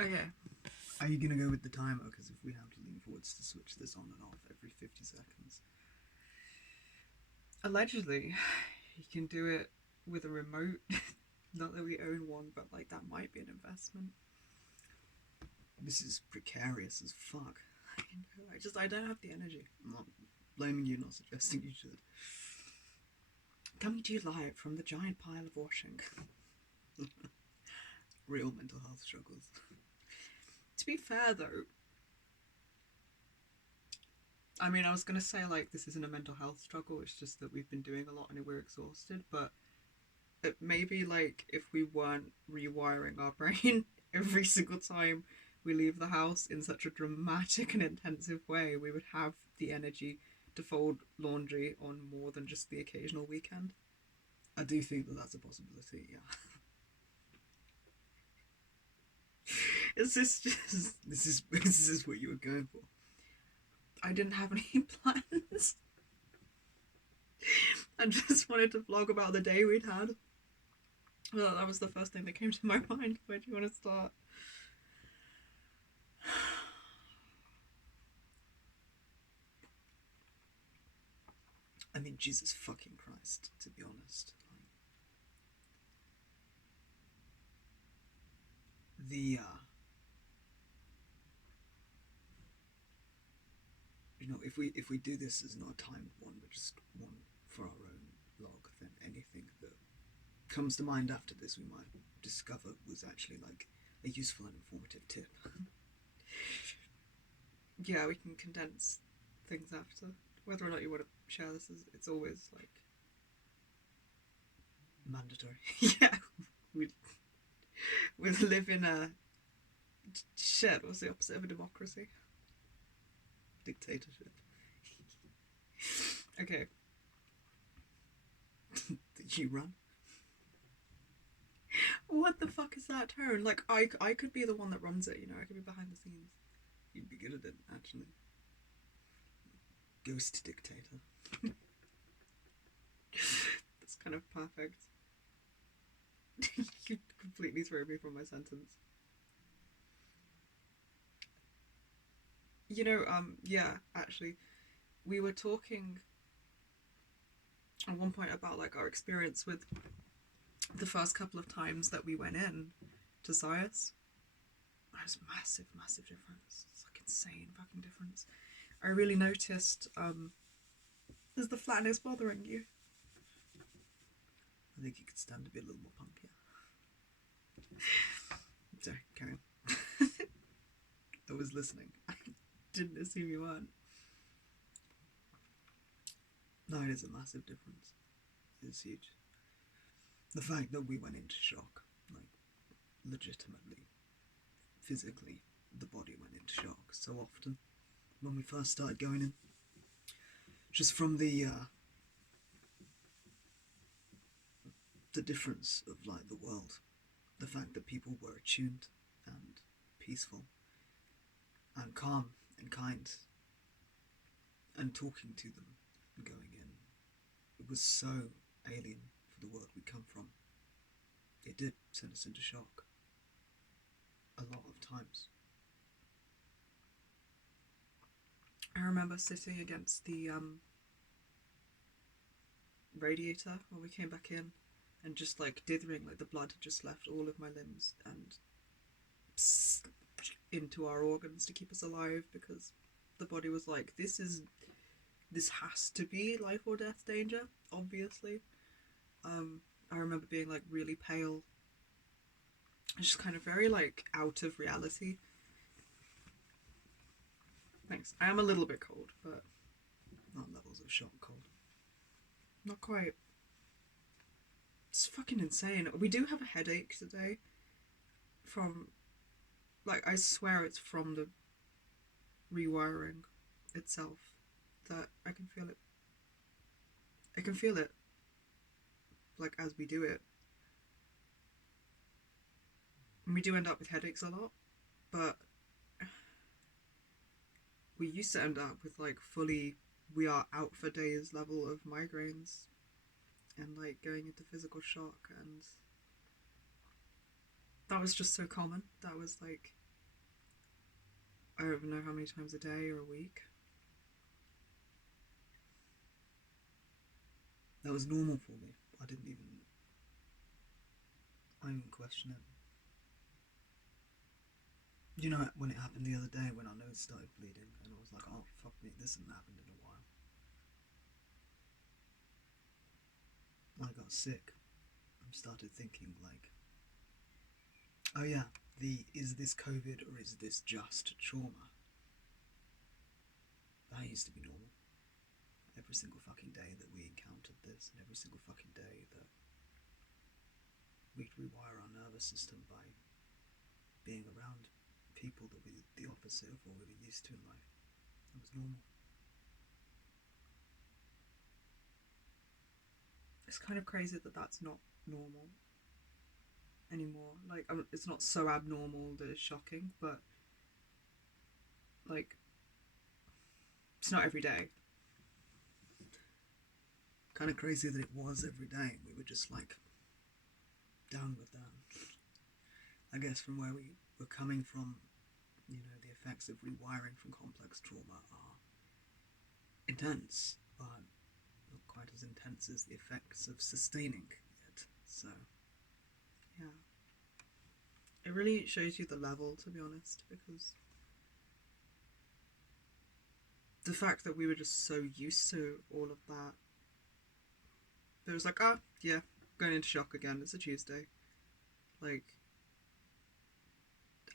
Okay. Are you gonna go with the timer? Because if we have to lean forwards to switch this on and off every 50 seconds. Allegedly, you can do it with a remote. Not that we own one, but like that might be an investment. This is precarious as fuck. I don't have the energy. I'm not blaming you, not suggesting you should. Coming to you live from the giant pile of washing. Real mental health struggles. To be fair though, I mean, I was gonna say like this isn't a mental health struggle. It's just that we've been doing a lot and we're exhausted. But maybe like if we weren't rewiring our brain every single time we leave the house in such a dramatic and intensive way, we would have the energy to fold laundry on more than just the occasional weekend. I do think that that's a possibility. Yeah. Is this just this is what you were going for? I didn't have any plans. I just wanted to vlog about the day we'd had. Well, that was the first thing that came to my mind. Where do you want to start? I mean, Jesus fucking Christ, to be honest. The if we do this as not a timed one, but just one for our own log, then anything that comes to mind after this we might discover was actually like a useful and informative tip. Yeah, we can condense things after. Whether or not you want to share this, it's always like mandatory. Yeah, we live in a shit. What's the opposite of a democracy? Dictatorship. Okay. Did you run? What the fuck is that tone? Like, I could be the one that runs it, you know? I could be behind the scenes. You'd be good at it, actually. Ghost dictator. That's kind of perfect. You completely threw me from my sentence. You know, yeah, actually, we were talking at one point about like our experience with the first couple of times that we went in to Sias. There's massive, massive difference. It's like insane fucking difference. I really noticed. Is the flatness bothering you? I think you could stand to be a little more punkier. Sorry, carry on. I was listening. I didn't assume you weren't. No, it is a massive difference. It's huge. The fact that we went into shock, like legitimately, physically, the body went into shock so often when we first started going in. Just from the difference of like the world, the fact that people were attuned and peaceful and calm and kind and talking to them and going in, it was so alien for the world we come from. It did send us into shock a lot of times. I remember sitting against the radiator when we came back in and just like dithering, like the blood had just left all of my limbs and into our organs to keep us alive, because the body was like, this has to be life or death danger, obviously. I remember being like really pale, just kind of very like out of reality. Thanks. I am a little bit cold, but not levels of shock cold. Not quite. It's fucking insane. We do have a headache today from, like, I swear it's from the rewiring itself that I can feel it. I can feel it, like, as we do it. And we do end up with headaches a lot, but we used to end up with, like, fully, we are out for days level of migraines and, like, going into physical shock, and that was just so common. That was, like, I don't even know how many times a day or a week. That was normal for me. I didn't question it. You know, when it happened the other day, when our nose started bleeding, and I was like, oh, fuck me, this hasn't happened in a while. I got sick. I started thinking, like, oh yeah, is this COVID or is this just trauma? That used to be normal. Every single fucking day that we encountered this, and every single fucking day that we'd rewire our nervous system by being around people that were the opposite of what we were used to in life. It was normal. It's kind of crazy that that's not normal anymore. Like, it's not so abnormal that it's shocking, but like, it's not every day. Kind of crazy that it was every day. We were just like down with that. I guess from where we were coming from, you know, the effects of rewiring from complex trauma are intense, but not quite as intense as the effects of sustaining it. So, yeah. It really shows you the level, to be honest, because the fact that we were just so used to all of that, it was like, ah, yeah, going into shock again, it's a Tuesday. Like,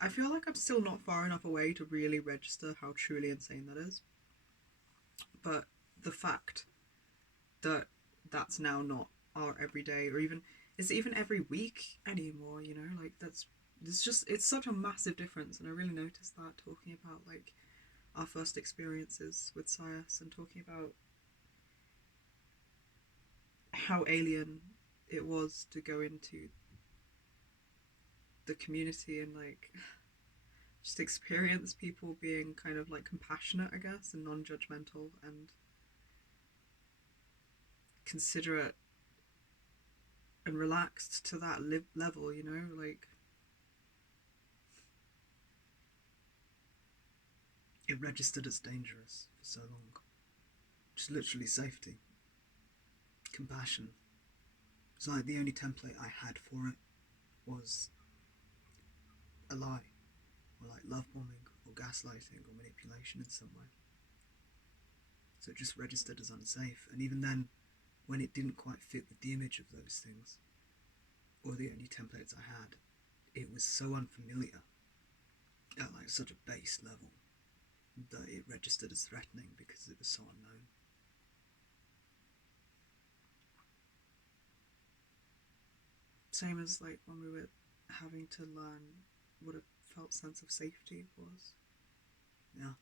I feel like I'm still not far enough away to really register how truly insane that is. But the fact that that's now not our everyday, or even is it even every week anymore, you know, like it's such a massive difference. And I really noticed that talking about like our first experiences with science and talking about how alien it was to go into the community and like just experience people being kind of like compassionate, I guess, and non-judgmental and considerate and relaxed to that level, you know, like it registered as dangerous for so long. Just literally safety, compassion. It's like the only template I had for it was a lie, or like love bombing, or gaslighting, or manipulation in some way. So it just registered as unsafe. And even then, when it didn't quite fit with the image of those things, or the only templates I had, it was so unfamiliar at like such a base level that it registered as threatening because it was so unknown. Same as like when we were having to learn what a felt sense of safety was. Yeah.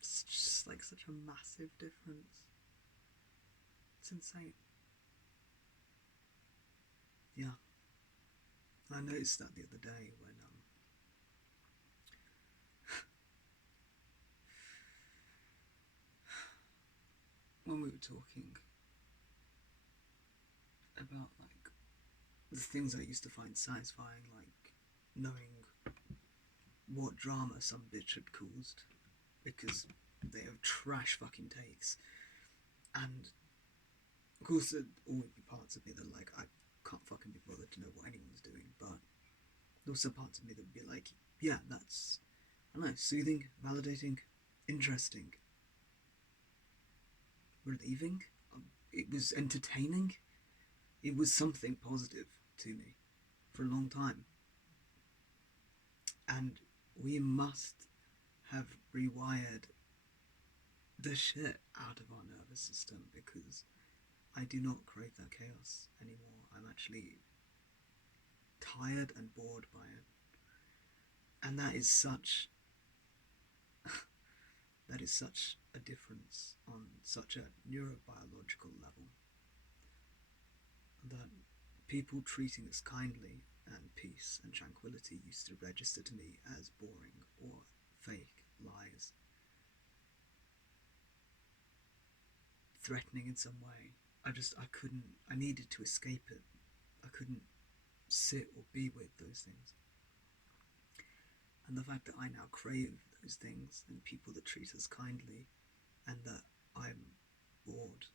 It's just like such a massive difference. It's insane. Yeah. I noticed that the other day when we were talking about like the things I used to find satisfying, like knowing what drama some bitch had caused because they have trash fucking takes. And of course, there always be parts of me that like I can't fucking be bothered to know what anyone's doing, but there's also parts of me that would be like, yeah, that's, I don't know, soothing, validating, interesting, relieving. It was entertaining. It was something positive to me for a long time. And we must have rewired the shit out of our nervous system because I do not crave that chaos anymore. I'm actually tired and bored by it. And that is such a difference on such a neurobiological level that people treating us kindly and peace and tranquility used to register to me as boring or fake lies, threatening in some way. I needed to escape it. I couldn't sit or be with those things. And the fact that I now crave those things and people that treat us kindly, and that I'm bored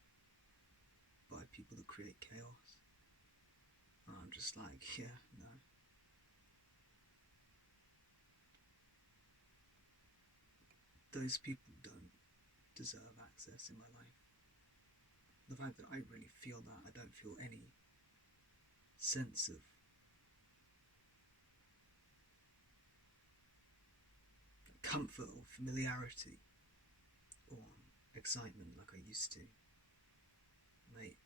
by people that create chaos. And I'm just like, yeah, no. Those people don't deserve access in my life. The fact that I really feel that, I don't feel any sense of comfort or familiarity or excitement like I used to. Mate,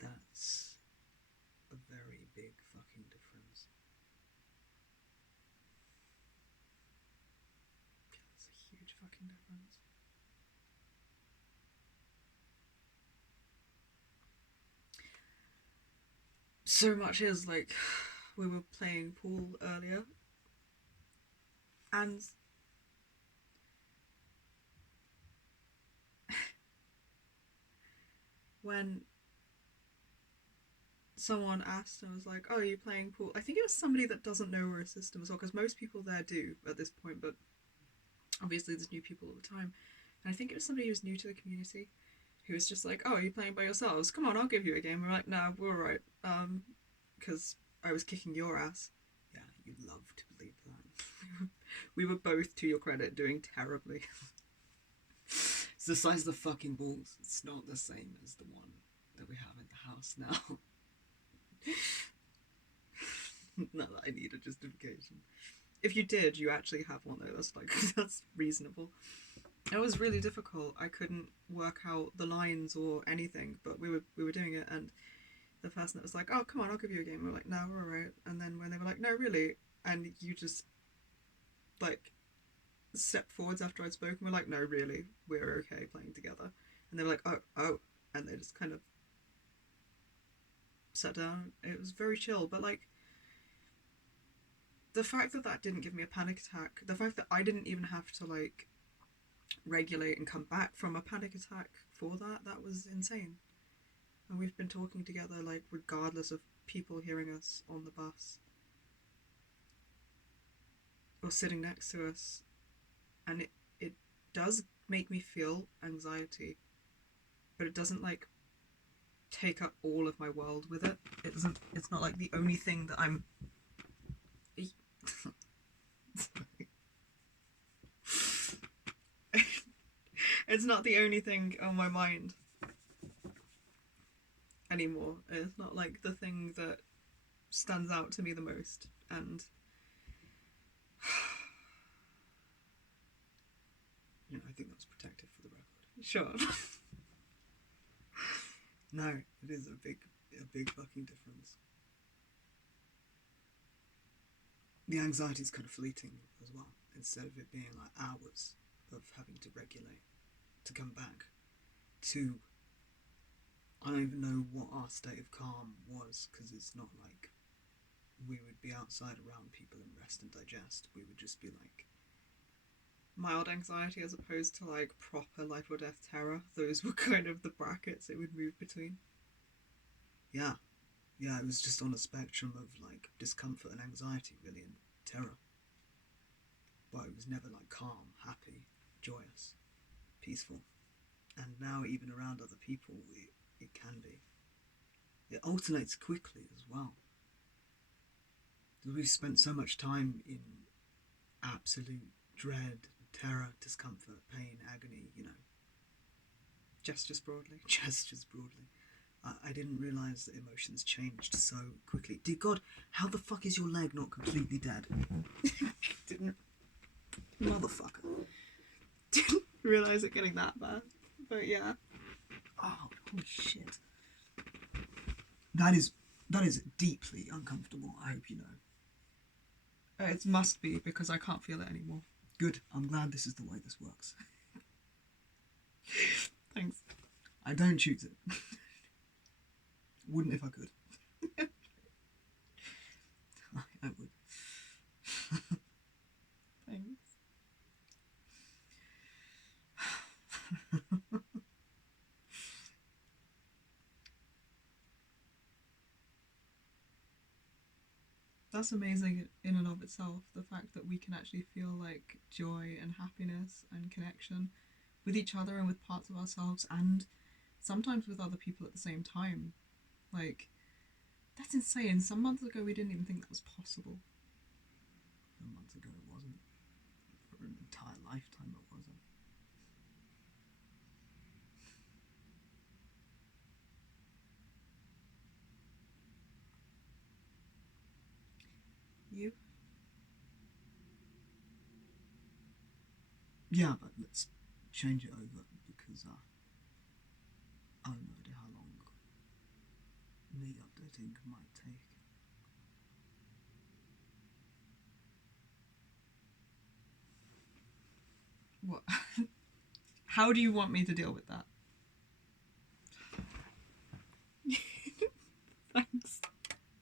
that's a very big fucking difference. That's a huge fucking difference. So much is like, we were playing pool earlier, and when someone asked, I was like, oh, are you playing pool? I think it was somebody that doesn't know we're a system as well, because most people there do at this point, but obviously there's new people all the time. And I think it was somebody who was new to the community, who was just like, oh, are you playing by yourselves? Come on, I'll give you a game. We're like, no, we're alright. Because I was kicking your ass. Yeah, you'd love to believe that. We were both, to your credit, doing terribly. It's the size of the fucking balls. It's not the same as the one that we have in the house now. Not that I need a justification. If you did, you actually have one though. That's like, that's reasonable. It was really difficult. I couldn't work out the lines or anything, but we were doing it, and the person that was like, oh, come on, I'll give you a game. We were like, no, we're alright. And then when they were like, no, really, and you just like stepped forwards after I'd spoken, we're like, no, really, we're okay playing together. And they were like, oh, and they just kind of sat down. It was very chill, but like, the fact that that didn't give me a panic attack, the fact that I didn't even have to like regulate and come back from a panic attack for that was insane. And we've been talking together like regardless of people hearing us on the bus or sitting next to us, and it does make me feel anxiety, but it doesn't like take up all of my world with it. It's not like the only thing that I'm it's not the only thing on my mind anymore. It's not like the thing that stands out to me the most. And you know, I think that's protective for the record. Sure. No, it is a big fucking difference. The anxiety is kind of fleeting as well, instead of it being like hours of having to regulate to come back to, I don't even know what our state of calm was, because it's not like we would be outside around people and rest and digest. We would just be like mild anxiety as opposed to like proper life or death terror. Those were kind of the brackets it would move between. Yeah, it was just on a spectrum of like discomfort and anxiety, really, and terror. But it was never like calm, happy, joyous, peaceful. And now even around other people, it can be. It alternates quickly as well. We've spent so much time in absolute dread, terror, discomfort, pain, agony, you know. Gestures broadly. I didn't realise that emotions changed so quickly. Dear God, how the fuck is your leg not completely dead? Didn't... Motherfucker. Didn't realise it getting that bad. But yeah. Oh, holy shit. That is deeply uncomfortable, I hope you know. It must be, because I can't feel it anymore. Good, I'm glad this is the way this works. Thanks. I don't choose it. Wouldn't if I could. I would. Thanks. that's amazing in and of itself. The fact that we can actually feel like joy and happiness and connection with each other and with parts of ourselves, and sometimes with other people at the same time. Like, that's insane. Some months ago, we didn't even think that was possible. Some months ago it wasn't. For an entire lifetime it wasn't. You? Yeah, but let's change it over because I have no idea how long me updating might take. What? How do you want me to deal with that?